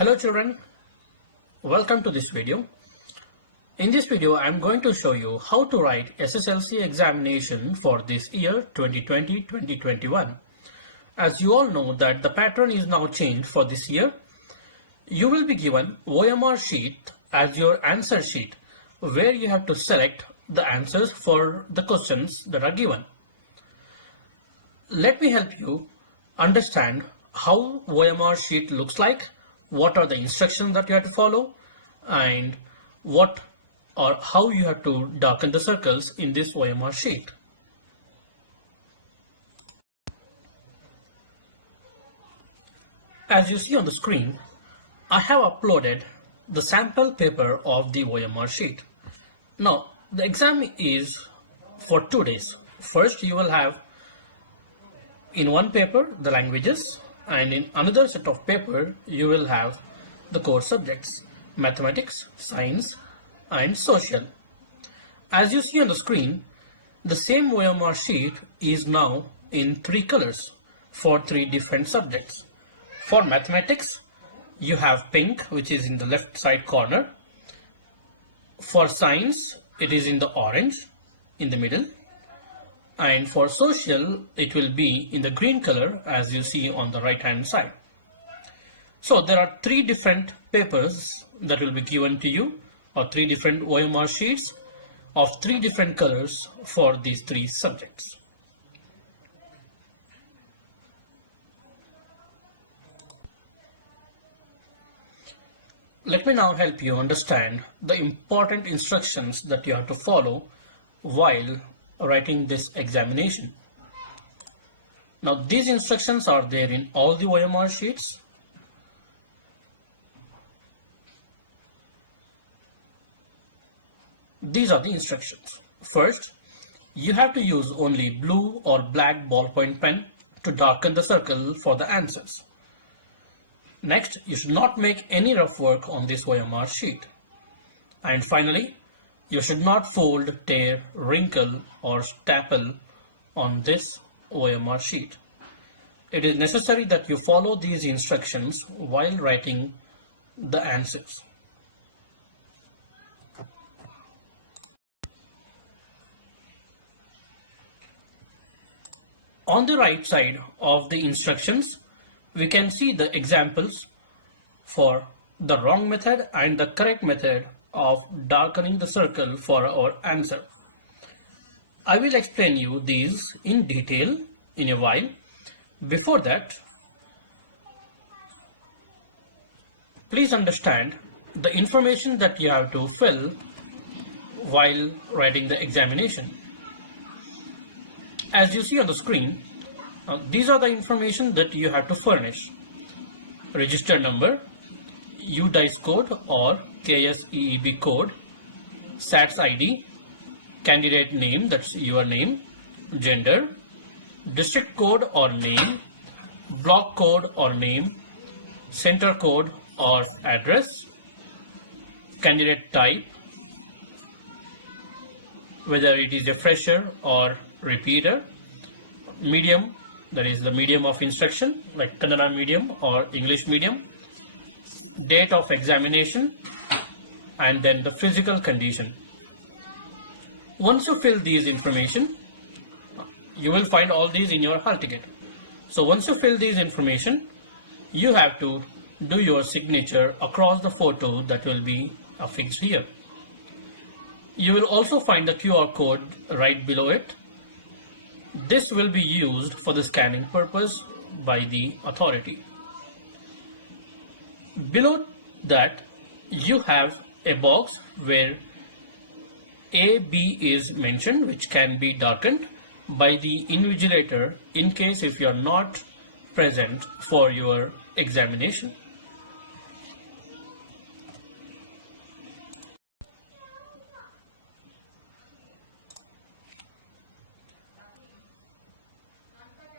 Hello children, welcome to this video. In this video I am going to show you how to write SSLC examination for this year 2020-2021. As you all know that the pattern is now changed for this year. You will be given OMR sheet as your answer sheet where you have to select the answers for the questions that are given. Let me help you understand how OMR sheet looks like, what are the instructions that you have to follow, and what or how you have to darken the circles in this OMR sheet. As you see on the screen, I have uploaded the sample paper of the OMR sheet. Now, the exam is for 2 days. First, you will have in one paper the languages, and in another set of paper you will have the core subjects: mathematics, science and social. As you see on the screen, the same OMR sheet is now in 3 colors for 3 different subjects. For mathematics, you have pink, which is in the left side corner. For science, it is in the orange in the middle. And for social, it will be in the green color as you see on the right hand side. So there are 3 different papers that will be given to you, or 3 different OMR sheets of 3 different colors for these 3 subjects. Let me now help you understand the important instructions that you have to follow while writing this examination. Now, these instructions are there in all the OMR sheets. These are the instructions. First, you have to use only blue or black ballpoint pen to darken the circle for the answers. Next, you should not make any rough work on this OMR sheet. And finally, you should not fold, tear, wrinkle or staple on this OMR sheet. It is necessary that you follow these instructions while writing the answers. On the right side of the instructions, we can see the examples for the wrong method and the correct method of darkening the circle for our answer. I will explain you these in detail in a while. Before that, please understand the information that you have to fill while writing the examination. As you see on the screen, these are the information that you have to furnish: register number, UDICE code or KSEEB code, SATS ID, candidate name, that's your name, gender, district code or name, block code or name, center code or address, candidate type, whether it is a fresher or repeater, medium, that is the medium of instruction like Kannada medium or English medium, date of examination, and then the physical condition. Once you fill these information, you will find all these in your hall ticket. So once you fill these information, you have to do your signature across the photo that will be affixed here. You will also find the QR code right below it. This will be used for the scanning purpose by the authority. Below that, you have a box where A, B is mentioned, which can be darkened by the invigilator in case if you are not present for your examination.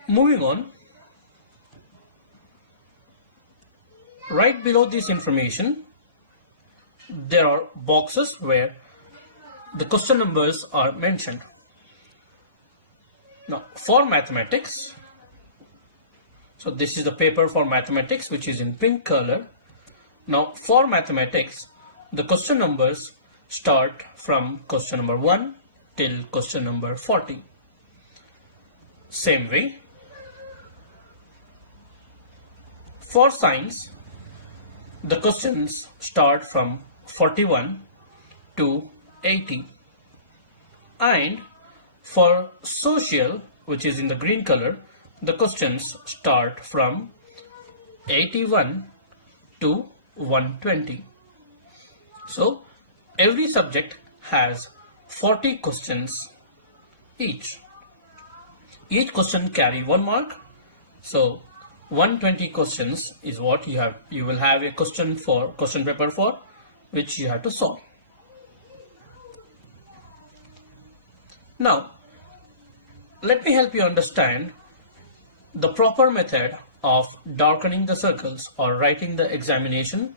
Moving on, right below this information, there are boxes where the question numbers are mentioned. Now, for mathematics, so this is the paper for mathematics, which is in pink color. Now for mathematics, the question numbers start from question number 1 till question number 40. Same way, for science, the questions start from 41 to 80. And for social, which is in the green color, the questions start from 81 to 120. So every subject has 40 questions each. Each question carry 1 mark. So 120 questions is what you have. You will have a question paper for which you have to solve. Now, let me help you understand the proper method of darkening the circles or writing the examination.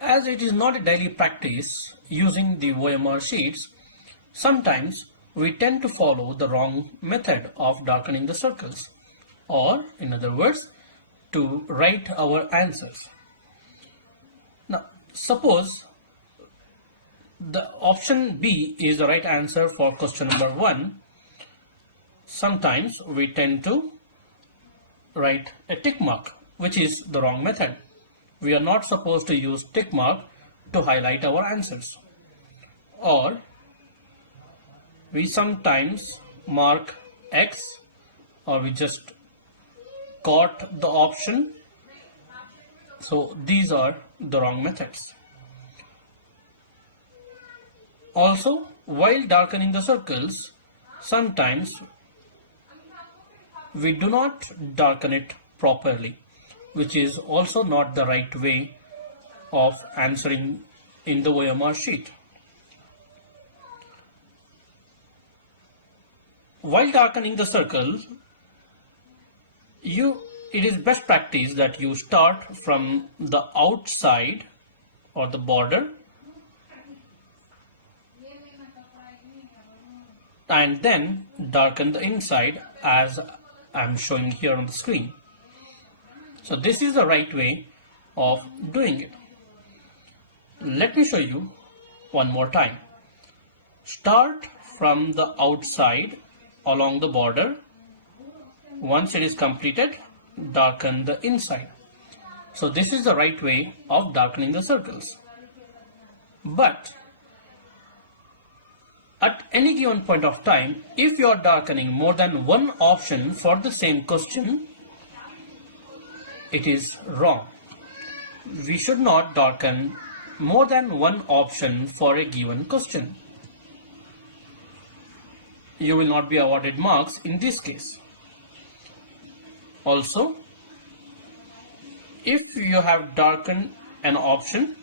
As it is not a daily practice using the OMR sheets, sometimes we tend to follow the wrong method of darkening the circles, or in other words, to write our answers. Now, suppose the option B is the right answer for question number 1. Sometimes we tend to write a tick mark, which is the wrong method. We are not supposed to use tick mark to highlight our answers. Or we sometimes mark X, or we just got the option. So these are the wrong methods. Also, while darkening the circles, sometimes we do not darken it properly, which is also not the right way of answering in the OMR sheet. While darkening the circle, it is best practice that you start from the outside or the border and then darken the inside as I'm showing here on the screen. So this is the right way of doing it. Let me show you one more time. Start from the outside along the border. Once it is completed, darken the inside. So this is the right way of darkening the circles. But at any given point of time, if you are darkening more than one option for the same question, it is wrong. We should not darken more than one option for a given question. You will not be awarded marks in this case. Also, if you have darkened an option,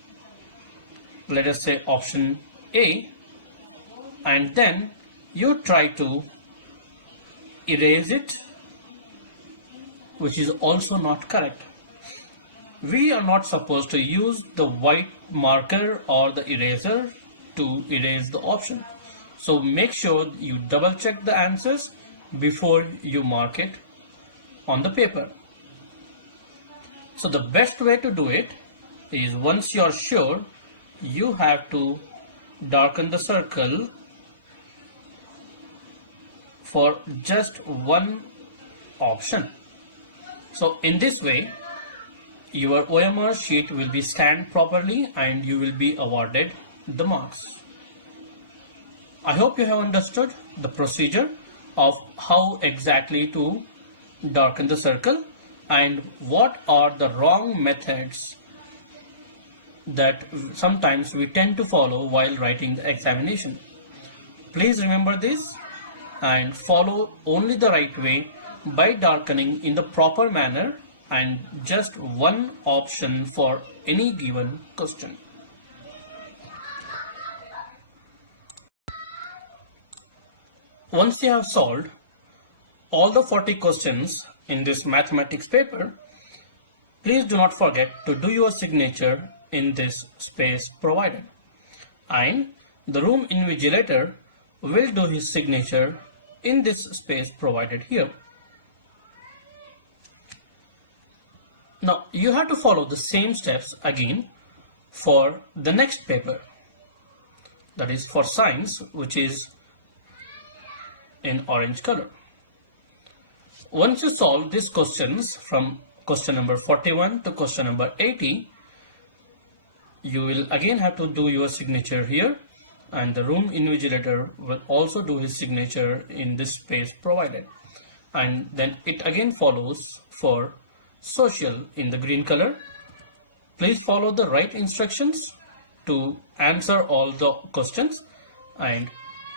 let us say option A, and then you try to erase it, which is also not correct. We are not supposed to use the white marker or the eraser to erase the option. So make sure you double check the answers before you mark it on the paper. So the best way to do it is, once you are sure, you have to darken the circle for just one option. So in this way, your OMR sheet will be scanned properly and you will be awarded the marks. I hope you have understood the procedure of how exactly to darken the circle and what are the wrong methods that sometimes we tend to follow while writing the examination. Please remember this and follow only the right way by darkening in the proper manner and just one option for any given question. Once you have solved all the 40 questions in this mathematics paper, please do not forget to do your signature in this space provided. And the room invigilator will do his signature in this space provided here. Now you have to follow the same steps again for the next paper, that is for science, which is in orange color. Once you solve these questions from question number 41 to question number 80, you will again have to do your signature here, and the room invigilator will also do his signature in this space provided. And then it again follows for social in the green color. Please follow the right instructions to answer all the questions, and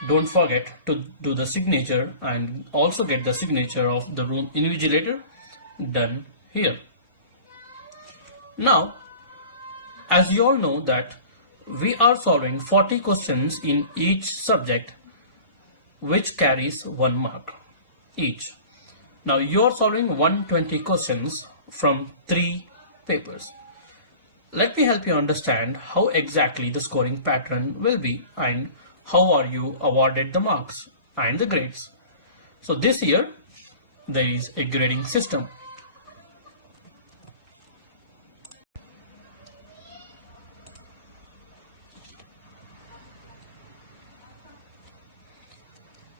don't forget to do the signature and also get the signature of the room invigilator done here. Now, as you all know that we are solving 40 questions in each subject, which carries 1 mark each. Now you are solving 120 questions from 3 papers. Let me help you understand how exactly the scoring pattern will be and how are you awarded the marks and the grades. So this year there is a grading system.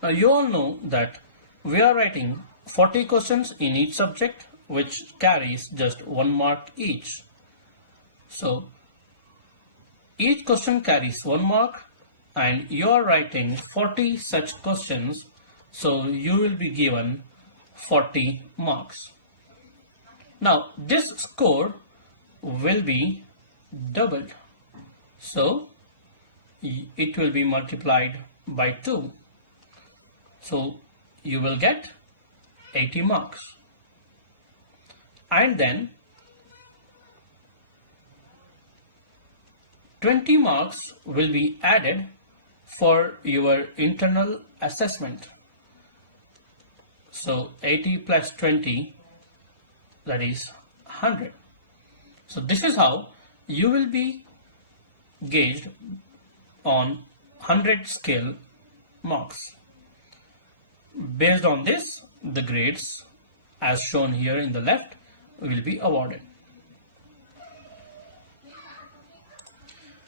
Now you all know that we are writing 40 questions in each subject, which carries just 1 mark each. So each question carries 1 mark and you are writing 40 such questions, so you will be given 40 marks. Now this score will be doubled, so it will be multiplied by 2. So you will get 80 marks, and then 20 marks will be added for your internal assessment. So 80 plus 20, that is 100. So this is how you will be gauged on 100 scale marks. Based on this, the grades as shown here in the left will be awarded.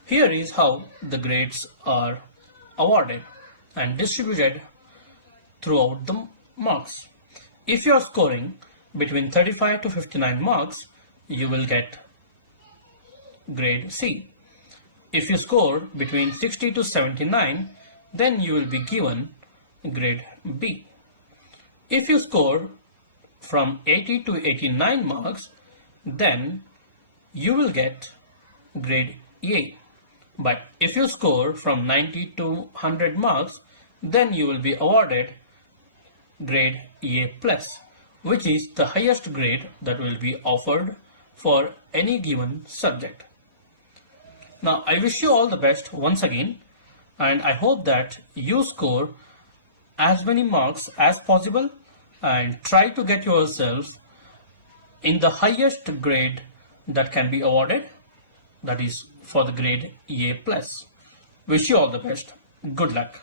Here is how the grades are awarded and distributed throughout the marks. If you are scoring between 35 to 59 marks, you will get grade C. If you score between 60 to 79, then you will be given grade B. If you score from 80 to 89 marks, then you will get grade A. But if you score from 90 to 100 marks, then you will be awarded grade A+, which is the highest grade that will be offered for any given subject. Now I wish you all the best once again, and I hope that you score as many marks as possible and try to get yourself in the highest grade that can be awarded, that is for the grade A+. Wish you all the best. Good luck.